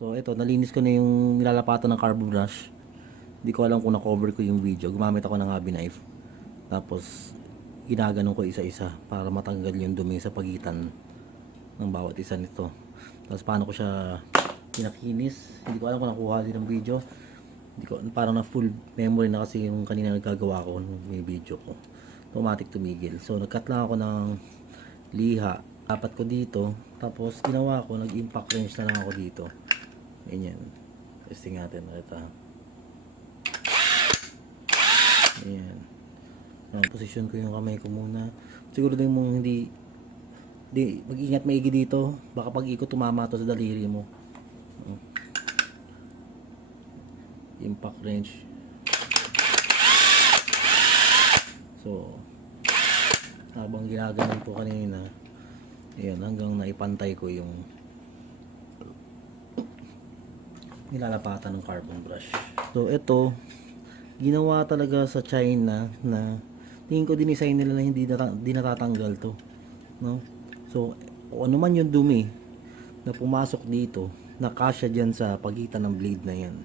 So ito, nalinis ko na yung nilalapatan ng carbo brush. Hindi ko alam kung na-cover ko yung video. Gumamit ako ng hobby knife. Tapos ginaganon ko isa-isa para matanggal yung dumi sa pagitan ng bawat isa nito. Tapos paano ko siya pinakinis. Hindi ko alam kung nakuha din ng video. Hindi ko, parang na full memory na kasi yung kanina nagkagawa ko ng video ko. Automatic tumigil. So nagcut lang ako ng liha. Dapat ko dito. Tapos ginawa ko, nag-impact wrench na lang ako dito. Ganyan. Testing natin. Ito. Ayan. Position ko yung kamay ko muna. Siguro din mong hindi mag-ingat maigi dito. Baka pag ikot tumama to sa daliri mo. Impact wrench. So, habang ginaganon ko kanina, ayan, hanggang naipantay ko yung nilalapatan ng carbon brush. So, ito, ginawa talaga sa China na tingin ko dinisign nila na hindi natatanggal to, no? So ano man yung dumi na pumasok dito, nakasya dyan sa pagitan ng blade na yan,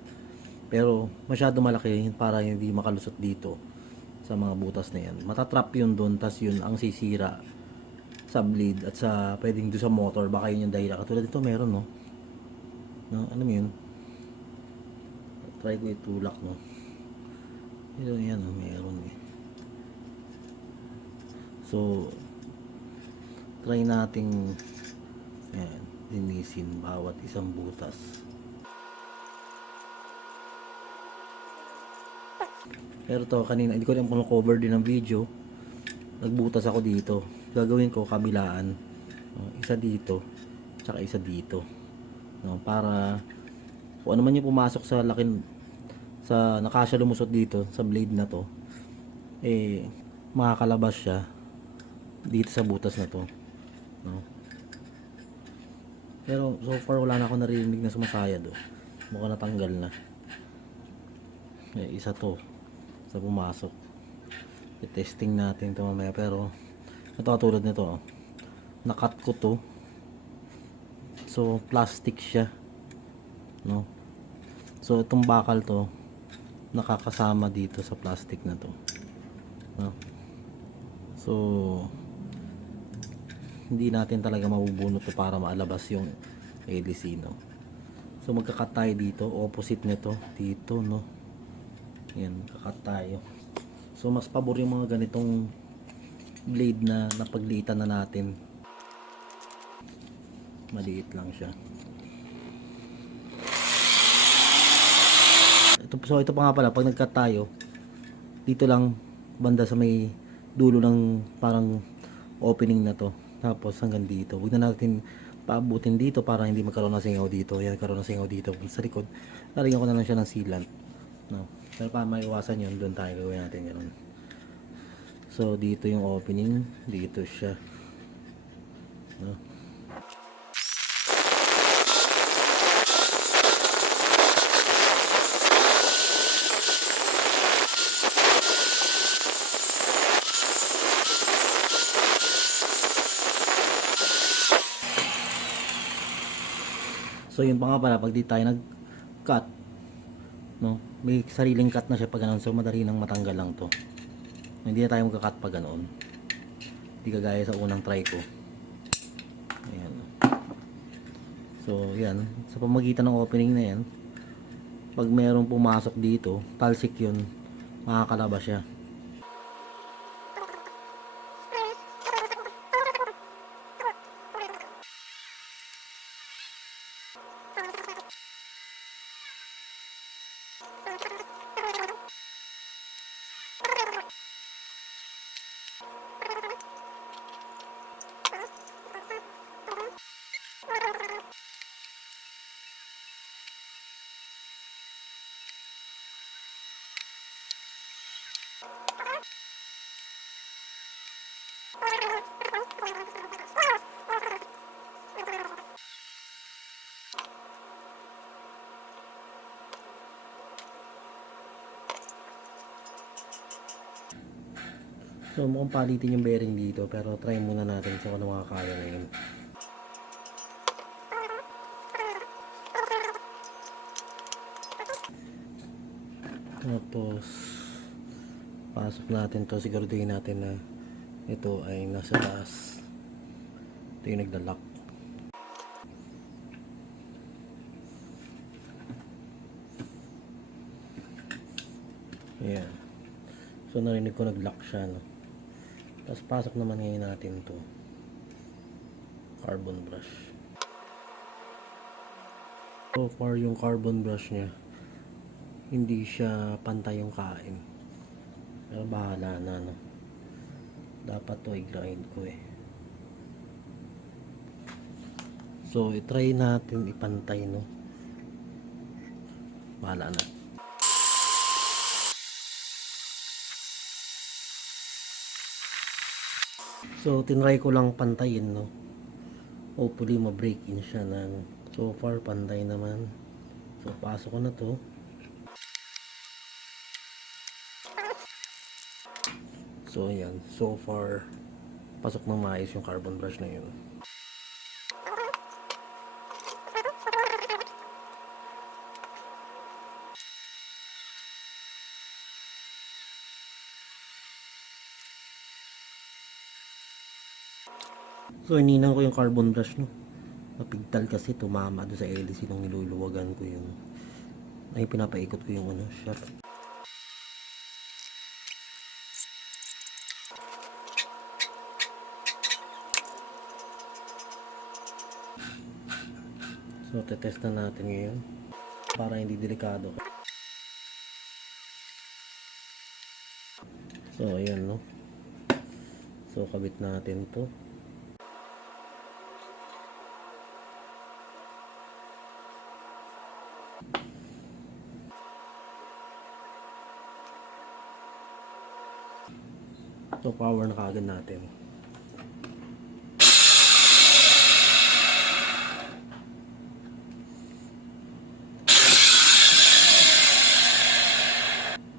pero masyado malaki para hindi makalusot dito sa mga butas na yan. Matatrap yun doon, tas yun ang sisira sa blade at sa pwedeng doon sa motor. Baka yun yung dahilan. Katulad dito meron, no? Ano mo yun? Try ko itulak, no? Yan, meron eh. So try nating linisin bawat isang butas. Pero to kanina hindi ko alam kung cover din ng video. Nagbutas ako dito. Gagawin ko kabilaan. Isa dito, tsaka isa dito. No, para kung ano man yung pumasok sa nakasya lumusot dito sa blade na to, makakalabas siya dito sa butas na to, no? Pero so far wala na ako narinig na sumasayad, mukhang natanggal na. Isa to sa pumasok. I-testing natin ito mamaya, pero ito katulad nito, nakat ko to, so plastic siya, no? So itong bakal to nakakasama dito sa plastic na to, no? So hindi natin talaga mabubunot to para maalabas yung hélice, no? So magkakat tayo dito, opposite nito dito, no? Yan, kakat tayo. So mas pabor yung mga ganitong blade na napagliitan na natin. Maliit lang siya. So ito pa nga pala, pag nagkat tayo dito lang banda sa may dulo ng parang opening na to, tapos hanggang dito. Huwag na natin paabutin dito para hindi magkaroon ng singaw dito. Yan, karoon ng singaw dito sa likod. Lalagyan ko na lang siya ng sealant, no? Pero para maiwasan yun, doon tayo gawin natin ganoon. So dito yung opening, dito siya, no? So yun pa nga pala, pag di tayo nag-cut, no, may sariling cut na siya pag ganoon. So madali nang matanggal lang to. Hindi na tayo magka-cut pag ganoon. Hindi kagaya sa unang try ko. Ayan. So yan, sa pamagitan ng opening na yan, pag merong pumasok dito, talsik yun, makakalabas siya. So mukhang palitin yung bearing dito, pero try muna natin kung ano makakaya na yun. Tapos pasok natin to, siguraduhin natin na ito ay nasa taas. Ito yung naglalak. Ayan. So narinig ko nag-lock siya, no? Tapos pasok naman ngayon natin to carbon brush. So far yung carbon brush niya, hindi siya pantay yung kain. Pero bahala na, no? Dapat to i-grind ko eh. So i-try natin ipantay, no? Bahala na. So tinry ko lang pantayin, no? Hopefully ma-break in siya ng, so far pantay naman. So pasok ko na to. So ayan, so far pasok na maayos yung carbon brush na yun. So ininan ko yung carbon brush, no? Napigtal kasi, tumama doon sa LC nung niluluwagan ko yung ay pinapaikot ko yung ano, shaft. So tetest na natin ngayon para hindi delikado. So ayan, no? So kabit natin to. So power na kaagad natin.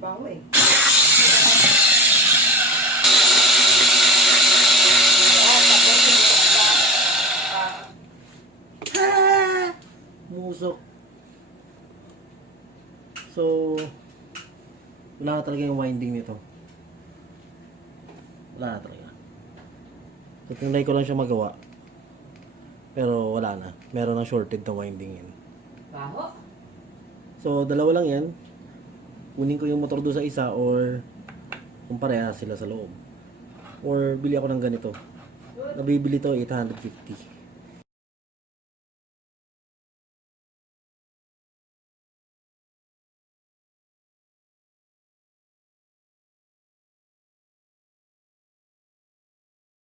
Bawo eh. Musok. So wala na talaga yung winding nito. Wala na talaga. So tinry ko lang siya magawa. Pero wala na. Meron na shorted na winding yan. Baho. So dalawa lang yan. Kunin ko yung motor doon sa isa or kung parehas sila sa loob. Or bili ako ng ganito. Nabibili to 850.